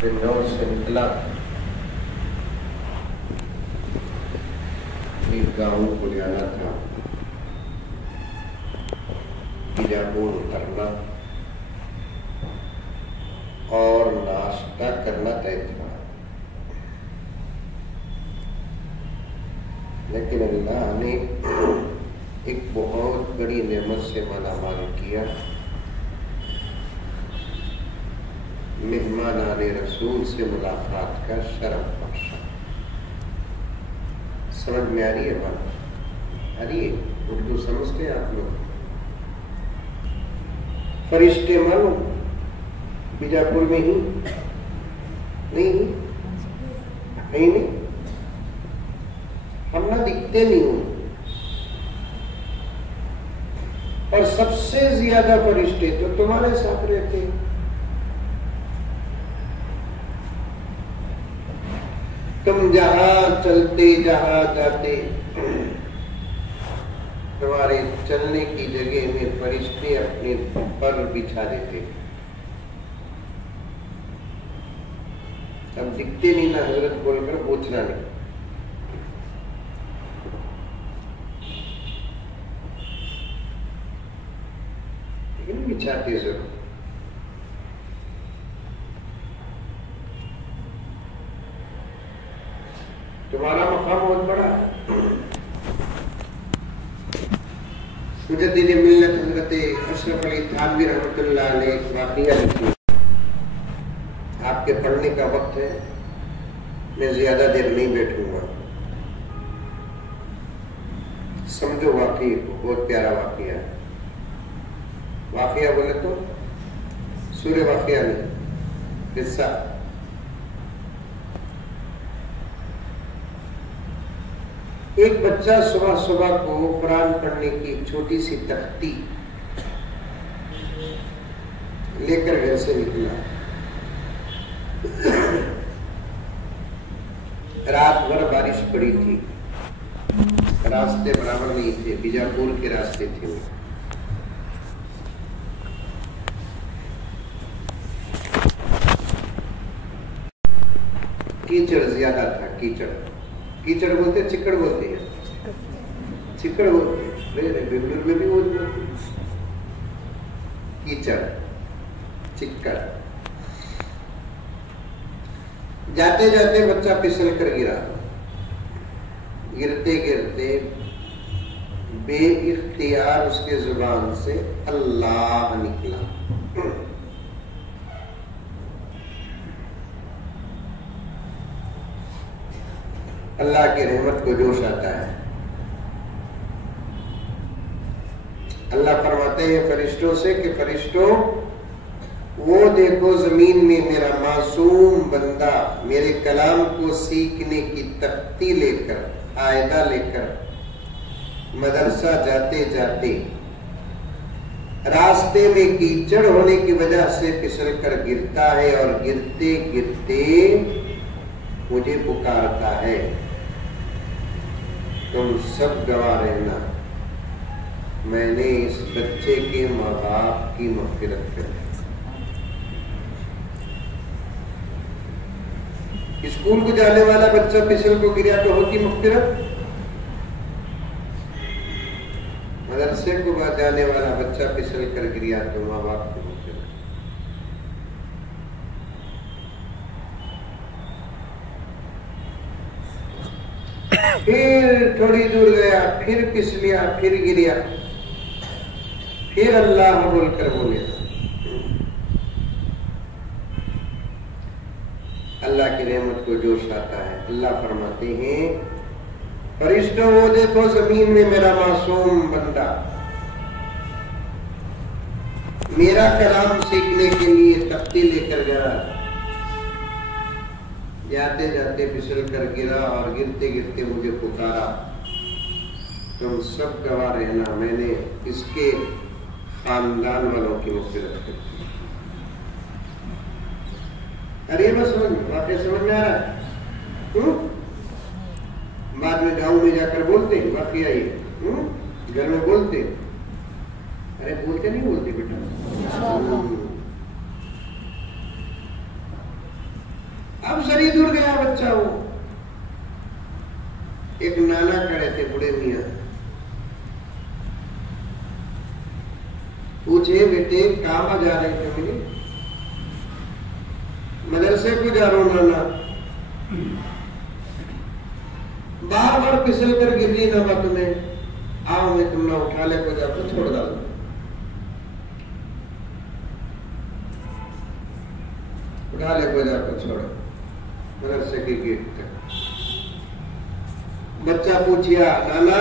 بنور سے نکلا، ایک گاؤں کو جانا تھا، بیجاپور اترنا اور ناشتہ کرنا طے تھا، لیکن اللہ نے ایک بہت بڑی نعمت سے مالا مال کیا۔ مہمان رسول سے ملاقات کا شرف بخشا۔ سمجھ میں آ رہی ہے بات؟ آ رہی ہے؟ اردو سمجھتے ہیں آپ لوگ؟ فرشتے مانو بیجاپور میں ہی نہیں، کہیں نہیں، ہم نہ دکھتے نہیں ہوں، اور سب سے زیادہ فرشتے جو تمہارے ساتھ رہتے ہیں۔ تم جہاں چلتے، جہاں جاتے، تمہارے چلنے کی جگہ میں فرشتے اپنے پر بچھا دیتے۔ اب دکھتے نہیں نا حضرت بول کر پوچھنا نہیں، لیکن بچھاتے ضرور۔ تمہارا مقام بہت بڑا ہے۔ مجدد ملت حضرت اشرف علی تھانوی رحمۃ اللہ علیہ ایک واقعہ لکھی، آپ کے پڑھنے کا وقت ہے، میں زیادہ دیر نہیں بیٹھوں گا، سمجھو واقعی بہت پیارا واقعہ ہے۔ واقعہ بولے تو سورہ واقعہ نہیں، قصہ۔ ایک بچہ صبح صبح کو قرآن پڑھنے کی چھوٹی سی تختی لے کر گھر سے نکلا۔ رات بھر بارش پڑی تھی، راستے برابر نہیں تھے، بیجاپور کے راستے تھے وہ۔ کیچڑ زیادہ تھا، کیچڑ کیچڑ بولتے ہیں، چکڑ بولتے ہیں، چکڑ بولتے ہیں، بنگلور میں بھی بولتے ہیں کیچڑ، چکڑ۔ جاتے جاتے بچہ پھسل کر گرا، گرتے گرتے بے اختیار اس کے زبان سے اللہ نکلا۔ اللہ کی رحمت کو جوش آتا ہے۔ اللہ فرماتے ہیں فرشتوں سے کہ فرشتوں وہ دیکھو زمین میں میرا معصوم بندہ میرے کلام کو سیکھنے کی تختی لے کر، قاعدہ لے کر مدرسہ جاتے جاتے راستے میں کیچڑ ہونے کی وجہ سے پھسل کر گرتا ہے، اور گرتے گرتے مجھے پکارتا ہے۔ تم سب گواہ رہنا، میں نے اس بچے کے ماں باپ کی مغفرت کر دی۔ اسکول کو جانے والا بچہ پھسل کو گرا تو ہوتی مغفرت، مدرسے کو جانے والا بچہ پھسل کر گرا تو ماں باپ کی مغفرت۔ پھر تھوڑی دور گیا، پھر پھس لیا، پھر گریا، پھر اللہ بول کر بولے۔ اللہ کی رحمت کو جوش آتا ہے۔ اللہ فرماتے ہیں فرشتوں وہ دیکھو زمین میں میرا معصوم بندہ میرا کلام سیکھنے کے لیے تختی لے کر گیا، جاتے جاتے پھسل کر گرا اور گرتے گرتے مجھے پکارا۔ تم سب گواہ رہنا، میں نے اس کے خاندان والوں کی مغفرت کر دی۔ ارے بس واقعہ سمجھ میں آ رہا ہے؟ بعد میں گاؤں میں جا کر بولتے ہیں واقعہ یہ، گھر میں بولتے، ارے بولتے نہیں بولتے بیٹا۔ بڑی دور گیا بچہ وہ. ایک نانا کھڑے تھے بڑے میاں, پوچھے بیٹے کہاں جا رہے تھے؟ میرے مدرسے کو جا رہا ہوں نانا. بار بار پھسل کر گری نا با تمہیں, آؤ میں تم نہ اٹھا لے کو جا تو چھوڑ ڈال. اٹھا لے کو جا کو چھوڑ مدرسے کے گیٹ تک. بچہ پوچھیا نانا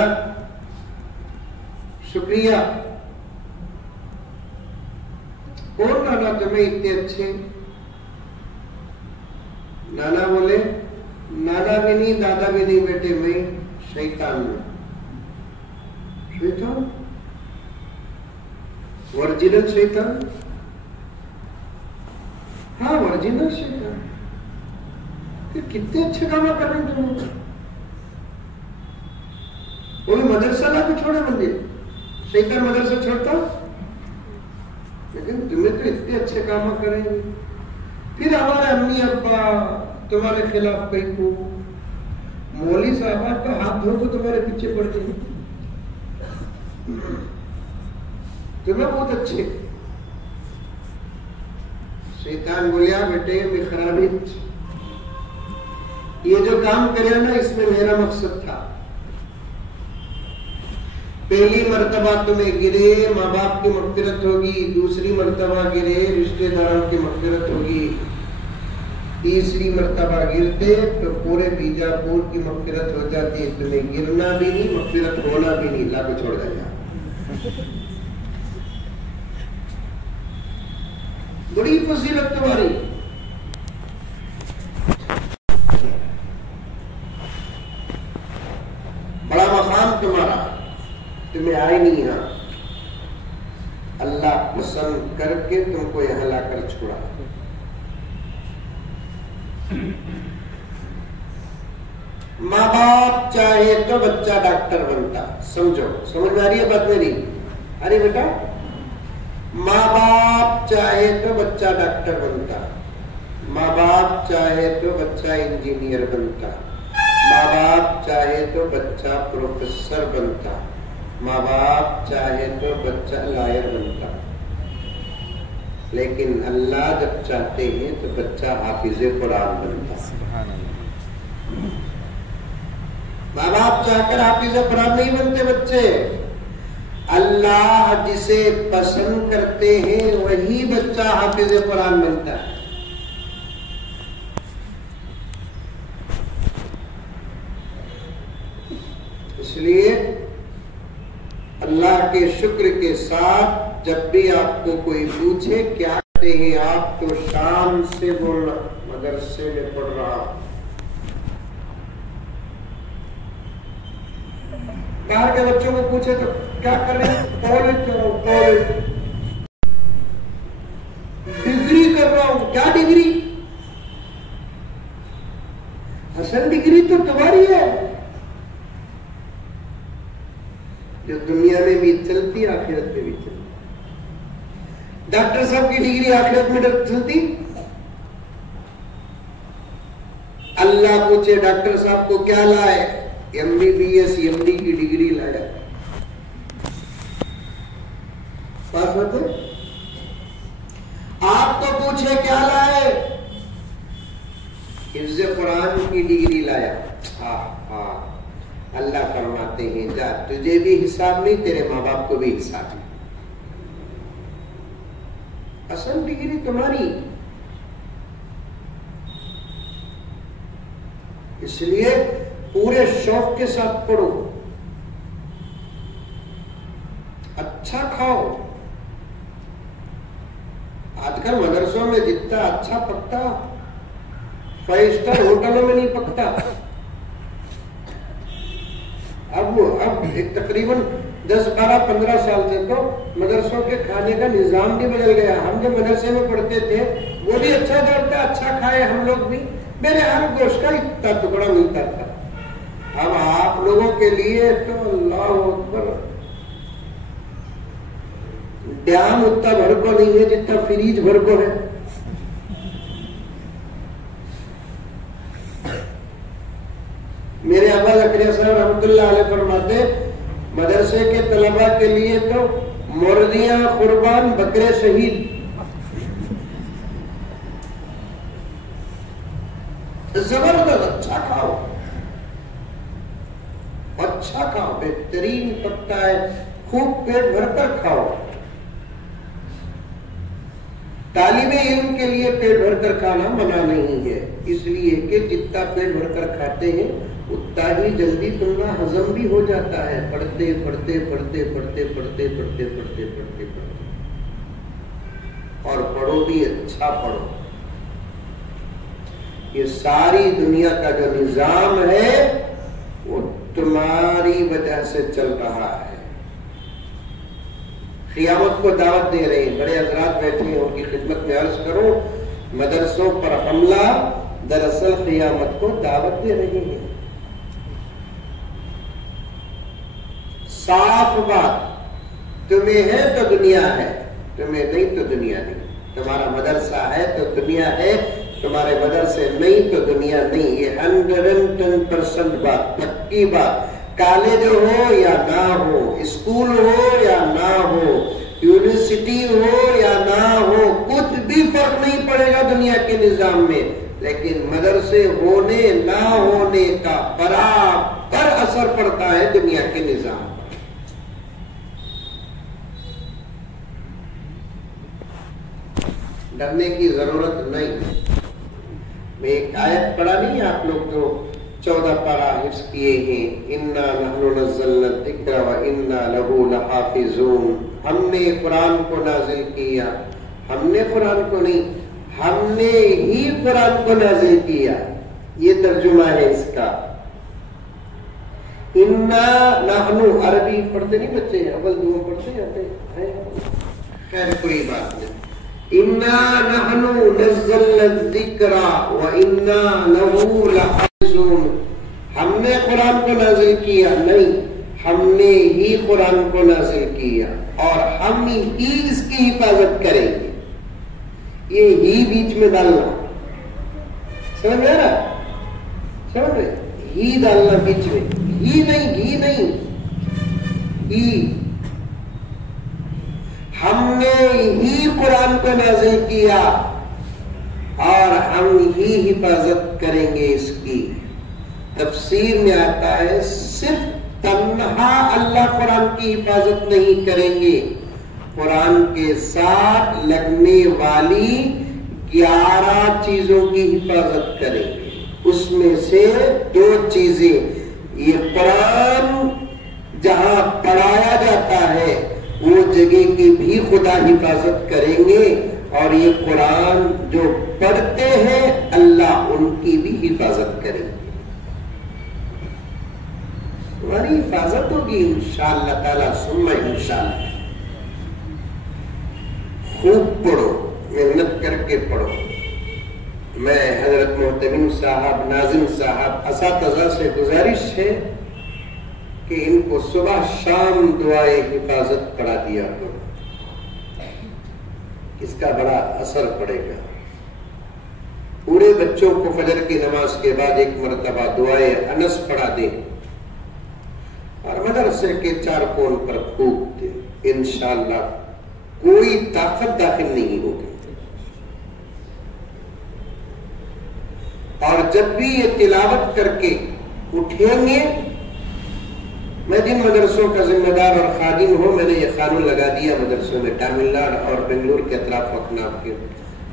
شکریہ, کون نانا تمہیں اتنے اچھے؟ نانا بولے نانا بھی نہیں دادا بھی نہیں بیٹے, میں شیطان ہوں. شیطان ورجنل شیطان؟ ہاں ورجنل شیطان. پھر کتنے اچھے کام کر رہے ہیں تم. وہ مدرسہ لا کو چھوڑے مندر, شیطان مدرسہ چھوڑتا, لیکن تمہیں تو اتنے اچھے کام کریں گے. پھر ہمارے امی ابا تمہارے خلاف کہیں کو, مولوی صاحب کا ہاتھ دھو کو تمہارے پیچھے پڑتے ہیں, تمہیں بہت اچھے. شیطان بولیا بیٹے میں خرابی, یہ جو کام کرے نا اس میں میرا مقصد تھا. پہلی مرتبہ تمہیں گرے ماں باپ کی مغفرت ہوگی, دوسری مرتبہ گرے رشتے داروں کی مغفرت ہوگی, تیسری مرتبہ گرتے تو پورے بیجاپور کی مغفرت ہو جاتی. تمہیں گرنا بھی نہیں مغفرت ہونا بھی نہیں, لا کو چھوڑ دیا. بڑی فضیلت تمہاری. بڑا مقام تمہارا, تمہیں آئے نہیں. ہاں اللہ پسند کر کے تم کو یہاں لا کر چھوڑا. ماں باپ چاہے تو بچہ ڈاکٹر بنتا. سمجھو, سمجھ میں آ رہی ہے بات میری؟ ارے بیٹا ماں باپ چاہے تو بچہ ڈاکٹر بنتا, ماں باپ چاہے تو بچہ انجینئر بنتا, ماں باپ چاہے تو بچہ پروفیسر بنتا, ماں باپ چاہے تو بچہ لائر بنتا. لیکن اللہ جب چاہتے ہیں تو بچہ حافظ قرآن بنتا. ماں باپ چاہ کر حافظ قرآن نہیں بنتے بچے. اللہ جسے پسند کرتے ہیں وہی بچہ حافظ قرآن بنتا ہے. اس لیے اللہ کے شکر کے ساتھ جب بھی آپ کو کوئی پوچھے کیا کہتے ہیں آپ, تو شان سے بولنا مدرسے میں پڑھ رہا. باہر کے بچوں کو پوچھے تو کیا کر رہے ہیں؟ کالج کر رہا ہوں, کالج. ڈگری کر رہا ہوں. کیا ڈگری؟ اصل ڈگری تو تمہاری ہے جو دنیا میں بھی چلتی آخرت میں بھی چلتی. ڈاکٹر صاحب کی ڈگری آخرت میں چلتی. اللہ پوچھے ڈاکٹر صاحب کو کیا لائے؟ M B B S M D کی ڈگری لایا. بات ہوتے آپ کو پوچھے کیا لائے؟ حفظ قرآن کی ڈگری لایا. اللہ فرماتے ہیں جا تجھے بھی حساب نہیں, تیرے ماں باپ کو بھی حساب نہیں. اصل ڈگری تمہاری. اس لیے پورے شوق کے ساتھ پڑھو, اچھا کھاؤ. آج کل مدرسوں میں جتنا اچھا پکتا 5 اسٹار ہوٹلوں میں نہیں پکتا. اب ایک تقریباً 10, 12, 15 سال سے تو مدرسوں کے کھانے کا نظام بھی بدل گیا. ہم جب مدرسے میں پڑھتے تھے وہ بھی اچھا کرتا, اچھا کھائے ہم لوگ بھی, میرے ہر گوشت کا اتنا ٹکڑا ملتا تھا. اب آپ لوگوں کے لیے تو اللہ اکبر, ڈیم اتنا بھر کو نہیں ہے جتنا فریج بھر کو ہے. میرے ابا زکریا صاحب رحمۃ اللہ علیہ فرماتے مدرسے کے طلباء کے لیے تو مردیاں قربان بکرے شہید، زبردست اچھا کھاؤ، اچھا کھاؤ، بہترین پکتا ہے، خوب پیٹ بھر کر کھاؤ۔ طالب علم کے لیے پیٹ بھر کر کھانا منع نہیں ہے، اس لیے کہ جتنا پیٹ بھر کر کھاتے ہیں اتنا ہی جلدی تمہارا ہضم بھی ہو جاتا ہے، پڑھتے پڑھتے پڑھتے پڑھتے پڑھتے پڑھتے پڑھتے پڑھتے پڑھتے، اور پڑھو بھی اچھا پڑھو۔ یہ ساری دنیا کا جو نظام ہے وہ تمہاری وجہ سے چل رہا ہے۔ قیامت کو دعوت دے رہے ہیں، بڑے حضرات بیٹھے ہیں، ان کی خدمت میں عرض کروں، مدرسوں پر حملہ دراصل قیامت کو دعوت دے رہے ہیں۔ صاف بات، تمہیں ہے تو دنیا ہے، تمہیں نہیں تو دنیا نہیں۔ تمہارا مدرسہ ہے تو دنیا ہے، تمہارے مدرسے نہیں تو دنیا نہیں۔ یہ 110% بات، پکی بات۔ کالج ہو یا نہ ہو، اسکول ہو یا نہ ہو، یونیورسٹی ہو یا نہ ہو، کچھ بھی فرق نہیں پڑے گا دنیا کے نظام میں، لیکن مدرسے ہونے نہ ہونے کا برابر اثر پڑتا ہے دنیا کے نظام پر۔ ڈرنے کی ضرورت نہیں۔ میں ایک آیت پڑھا نہیں، آپ لوگ تو 14 پارہ حفظ کیے ہیں، اِنَّا نَحْنُ نَزَّلْنَا الذِّكْرَ وَإِنَّا لَهُ لَحَافِظُونَ۔ ہم نے قرآن کو نازل کیا، ہم نے قرآن کو نہیں، ہم نے ہی قرآن کو نازل کیا، یہ ترجمہ ہے اس کا۔ اِنَّا نَحْنُ، عربی پڑھتے نہیں بچے، اول دوم پڑھتے جاتے ہیں، خیر کوئی بات نہیں۔ اِنَّا نَحْنُ نَزَّلْنَا الذِّكْرَ وَإِنَّا لَهُ لَحَافِظُونَ۔ ہم نے قرآن کو نازل کیا نہیں، ہم نے ہی قرآن کو نازل کیا اور ہم ہی اس کی حفاظت کریں گے۔ یہ ہی بیچ میں ڈالنا، سمجھ میں آ رہا؟ سمجھ میں؟ ہی ڈالنا بیچ میں، ہی نہیں، ہی نہیں، ہی۔ ہم نے ہی قرآن کو نازل کیا اور ہم ہی حفاظت کریں گے اس کی۔ تفسیر میں آتا ہے صرف تنہا اللہ قرآن کی حفاظت نہیں کریں گے، قرآن کے ساتھ لگنے والی 11 چیزوں کی حفاظت کریں گے۔ اس میں سے 2 چیزیں، یہ قرآن جہاں پڑھایا جاتا ہے وہ جگہ کی بھی خدا حفاظت کریں گے، اور یہ قرآن جو پڑھتے ہیں اللہ ان کی بھی حفاظت کریں گے۔ تمہاری حفاظت ہوگی انشاءاللہ تعالی ثم انشاءاللہ۔ خوب پڑھو، محنت کر کے پڑھو۔ میں حضرت محتمم صاحب، ناظم صاحب، اساتذہ سے گزارش ہے کہ ان کو صبح شام دعائے حفاظت پڑھا دیا کرو، اس کا بڑا اثر پڑے گا۔ پورے بچوں کو فجر کی نماز کے بعد 1 مرتبہ دعائے انس پڑھا دیں اور مدرسے کے 4 کون پر پھونک دیں، انشاءاللہ کوئی طاقت داخل نہیں ہوگی۔ اور جب بھی یہ تلاوت کر کے اٹھیں گے، میں جن مدرسوں کا ذمہ دار اور خادم ہوں، میں نے یہ قانون لگا دیا مدرسوں میں، تامل ناڈو اور بنگلور کے اطراف و اکناف کے،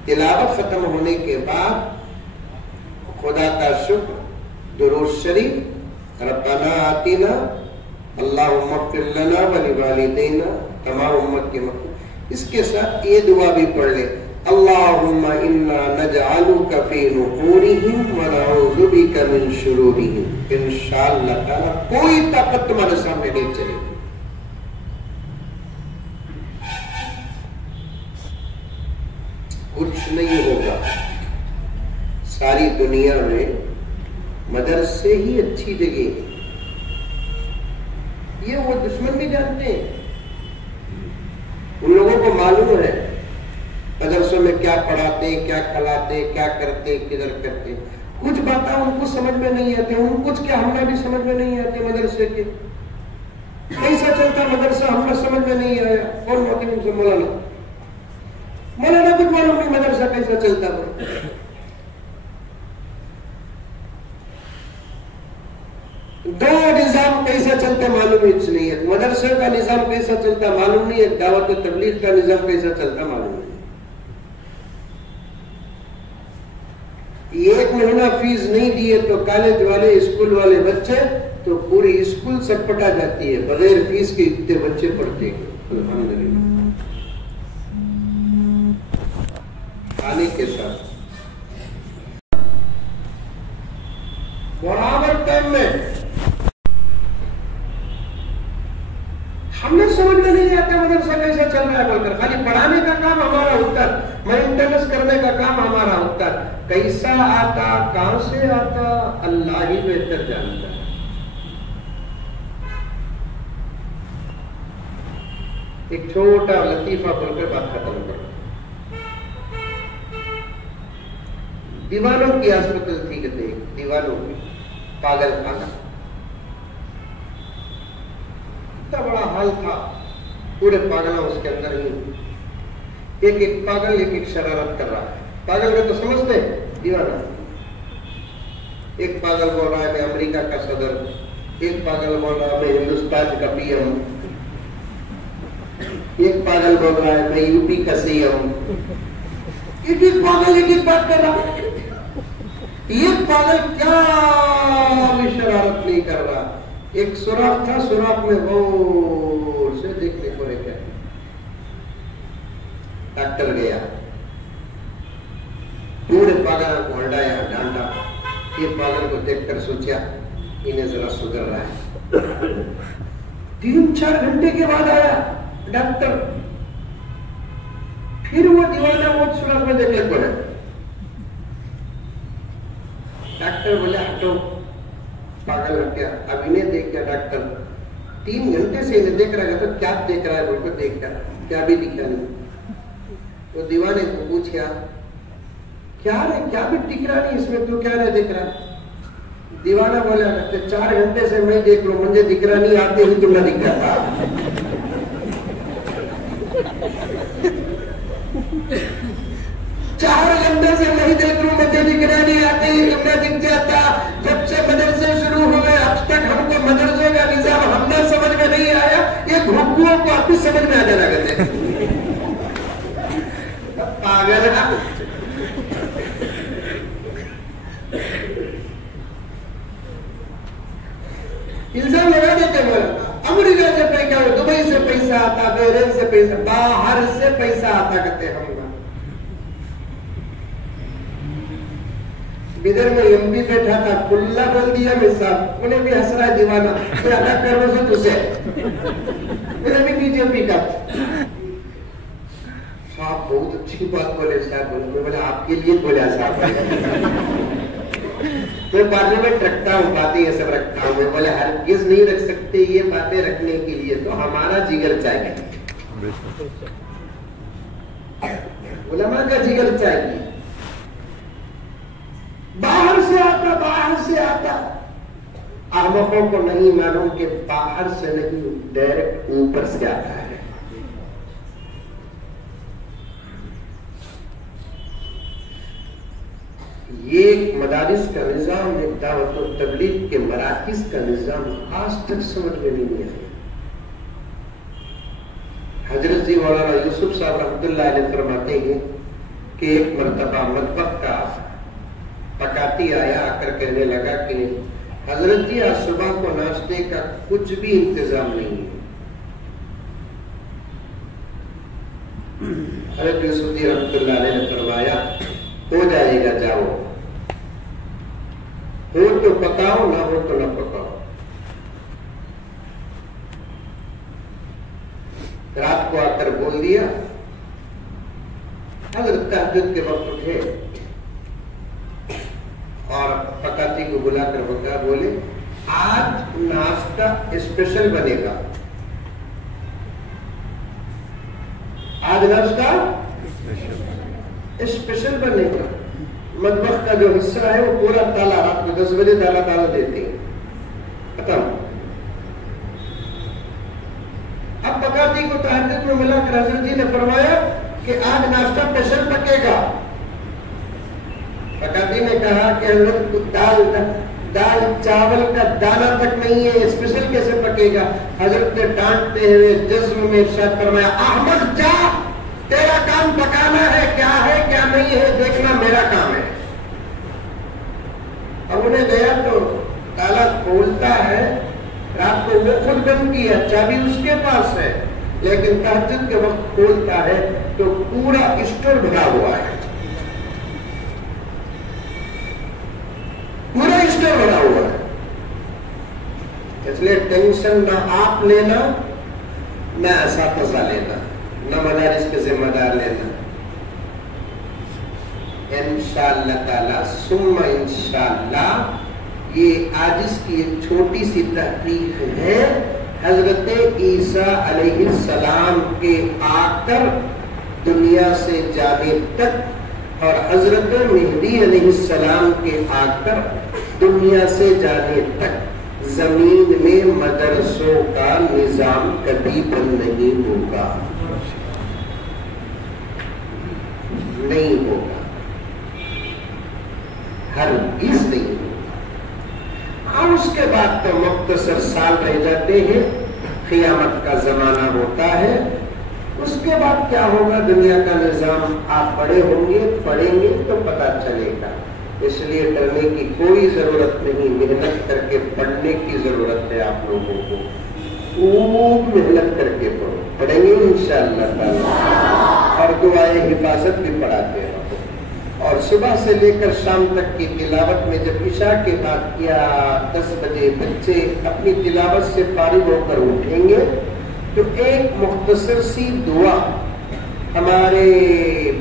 تلاوت ختم ہونے کے بعد خدا کا شکر، درود شریف، ربنا آتینا، اللہم اغفر لنا ولوالدینا، تمام امت کے مقبول، اس کے ساتھ یہ دعا بھی پڑھ لے، اللہم انا نجعلک فی نحورہم ونعوذ بک من شرورہم۔ انشاءاللہ تعالیٰ کوئی طاقت تمہارے سامنے نہیں چلے گی۔ کچھ نہیں ہوگا۔ ساری دنیا میں مدرسے ہی اچھی جگہ ہے، یہ وہ دشمن بھی جانتے ہیں، ان لوگوں کو معلوم ہے مدرسوں میں کیا پڑھاتے، کیا کھلاتے، کیا کرتے، کدھر کرتے۔ کچھ باتیں ان کو سمجھ میں نہیں آتے، ان کچھ کیا ہمیں بھی سمجھ میں نہیں آتے مدرسے کے، کیسا چلتا مدرسہ ہمیں سمجھ میں نہیں آیا. کون ہوتے ان سے؟ مولانا کچھ معلوم نہیں مدرسہ کیسا چلتا ہے. دو نظام کیسا چلتا معلوم نہیں ہے، مدرسے کا نظام کیسا چلتا معلوم نہیں ہے، دعوت و تبلیغ کا نظام کیسا چلتا معلوم نہیں. ایک مہینہ فیس نہیں دیے تو کالج والے اسکول والے بچے تو پوری اسکول سٹپٹا جاتی ہے، بغیر فیس کے اتنے بچے پڑھتے ہیں. الحمدللہ آنے کے ساتھ برابر ٹائم میں ہمیں سمجھ میں نہیں آتا مدرسہ کیسا چل رہا ہے بول کر، خالی پڑھانے کا کام ہمارا ہوتا ہے، مینٹیننس کرنے کا کام ہمارا ہوتا ہے. کیسا آتا کہاں سے آتا اللہ ہی بہتر جانتا ہے. ایک چھوٹا لطیفہ بول کر بات ختم کرو. دیوانوں کی ہاسپٹل تھی کہتے ہیں، دیوانوں کی پاگل خانہ، اتنا بڑا حال تھا، پورے پاگل اس کے اندر ہی، ایک ایک پاگل ایک ایک شرارت کر رہا ہے. پاگل میں تو سمجھتے دیوانہ. ایک پاگل بول رہا ہے میں امریکہ کا صدر، ایک پاگل بول رہا ہے میں ہندوستان کا پی ایم، ایک پاگل بول رہا ہے میں یو پی کا سی ایم. ایک ایک پاگل ایک ایک بات کر رہا. یہ پاگل کیا بھی شرارت نہیں کر رہا. ایک سوراخ تھا، سوراخ میں غور سے دیکھنے کو رہ گیا. ڈاکٹر گیا، پورے پاگل کو ہٹایا ڈانٹا. یہ پاگل کو دیکھ کر سوچا انہیں ذرا سدھر رہا ہے. 3-4 گھنٹے کے بعد آیا ڈاکٹر، پھر وہ دیوانہ وہ سوراخ میں دیکھنے کو ہے. ڈاکٹر بولے ہٹو، پاگل ہٹ گیا. اب انہیں دیکھ گیا ڈاکٹر، 3 گھنٹے سے انہیں دیکھ رہا ہے. تو کیا دیکھ رہا ہے بول کر دیکھ کر کیا بھی دکھا نہیں. وہ دیوانے کو پوچھا کیا رہے کیا بھی ٹک رہا نہیں اس میں، تو کیا رہے دیکھ رہا. دیوانہ بولا 4 گھنٹے سے میں دیکھ لوں، مجھے دکھ رہا نہیں، آتے ہی تم نہ دکھ رہا تھا. 4 گھنٹے سے نہیں دیکھ لوں، مجھے دکھ رہا نہیں، آتے ہی تم نہ دکھ جاتا. جب سے مدرسے شروع ہوئے اب تک ہم کو مدرسے کا نظام ہم نے سمجھ میں نہیں آیا، یہ گھوڑوں کو آپ بھی سمجھ میں آ جانا کرتے پاگل ہے. الزام لگا دیتے ہیں امریکہ سے پیسہ، دبئی سے پیسہ آتا، بحرین سے پیسہ، باہر سے پیسہ آتا کرتے ہم. بدر میں ایم پی بیٹھا تھا، کلا بول دیا میرے صاحب، انہیں بھی ہنس رہا ہے دیوانہ، میں ادا کروں سے تجھے، انہیں بھی بی جے پی کا. صاحب بہت اچھی بات بولے صاحب. میں بولا آپ کے لیے بولا صاحب، میں پارلیمنٹ رکھتا ہوں، باتیں یہ سب رکھتا ہوں. میں بولے ہرگز نہیں رکھ سکتے یہ باتیں رکھنے کے لیے تو ہمارا جگر چاہیے، علماء کا جگر چاہیے. باہر سے آتا، باہر سے آتا. احمقوں کو نہیں معلوم کہ باہر سے نہیں، ڈائریکٹ اوپر سے آتا ہے. یہ مدارس کا نظام، ایک دعوت و تبلیغ کے مراکز کا نظام آج تک سمجھ میں نہیں آیا. حضرت جی مولانا یوسف صاحب رحمۃ اللہ علیہ فرماتے ہیں کہ ایک مرتبہ مطبخ کا پکاتی آیا، آ کر کہنے لگا کہ حضرت جی آج صبح کو ناشتے کا کچھ بھی انتظام نہیں ہے. حضرت یوسف جی رحمۃ اللہ علیہ نے فرمایا ہو جائے گا، جاؤ، ہو تو پکاؤ، نہ ہو تو نہ پکاؤ. رات کو آ کر بول دیا. حضرت تہجد کے وقت اٹھے اور پکاتی کو بلا کر بتا، بولے آج ناشتہ اسپیشل بنے گا، آج ناشتہ اسپیشل بنے گا. مطبخ کا جو حصہ ہے وہ پورا تالا، رات کو 10 بجے تالا دیتے ہیں، ختم۔ اب بکاتی کو تہجد میں ملا کر حضرت جی نے فرمایا کہ آج ناشتہ اسپیشل پکے گا۔ بکاتی نے کہا کہ حضرت دال چاول کا دانہ تک نہیں ہے، اسپیشل کیسے پکے گا؟ حضرت نے ڈانٹتے ہوئے جزم میں ارشاد فرمایا احمد جا، تیرا کام پکانا ہے، کیا نہیں ہے دیکھنا میرا کام ہے۔ اب انہیں گیا تو تالا کھولتا ہے، رات کو وہ خود بند کیا، چابی اس کے پاس ہے، لیکن تہجد کے وقت کھولتا ہے تو پورا اسٹور بھرا ہوا ہے، پورا اسٹور بھرا ہوا ہے۔ اس لیے ٹینشن نہ آپ لینا، نہ اساتذہ لینا، نہ مدارس کے ذمہ دار لینا۔ انشاءاللہ تعالی ثم انشاءاللہ یہ آج اس کی ایک چھوٹی سی تحقیق ہے۔ حضرت عیسیٰ علیہ السلام کے آ کر دنیا سے جانے تک اور حضرت مہدی علیہ السلام کے آ کر دنیا سے جانے تک زمین میں مدرسوں کا نظام کبھی بند نہیں ہوگا، نہیں ہوگا، ہرگز نہیں ہوگا۔ اور اس کے بعد تو مختصر سال رہ جاتے ہیں، قیامت کا زمانہ ہوتا ہے۔ اس کے بعد کیا ہوگا دنیا کا نظام آپ پڑھے ہوں گے، پڑھیں گے تو پتہ چلے گا۔ اس لیے ڈرنے کی کوئی ضرورت نہیں، محنت کر کے پڑھنے کی ضرورت ہے آپ لوگوں کو، خوب محنت کر کے پڑھو، پڑھیں گے انشاءاللہ تعالی، اور دعائے حفاظت بھی پڑھاتے ہیں۔ اور صبح سے لے کر شام تک کی تلاوت میں جب عشاء کے بعد یا 10 بجے بچے اپنی تلاوت سے فارغ ہو کر اٹھیں گے تو ایک مختصر سی دعا ہمارے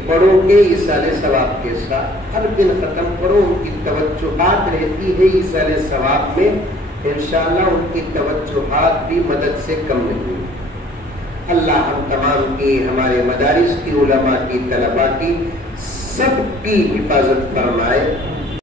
بڑوں کے ایصال ثواب کے ساتھ ہر دن ختم کرو۔ ان کی توجہات رہتی ہے ایصال ثواب میں، انشاءاللہ ان کی توجہات بھی مدد سے کم نہیں۔ اللہ ہم تمام کی، ہمارے مدارس کی، علماء کی، طلباء کی، سب کی حفاظت فرمائے۔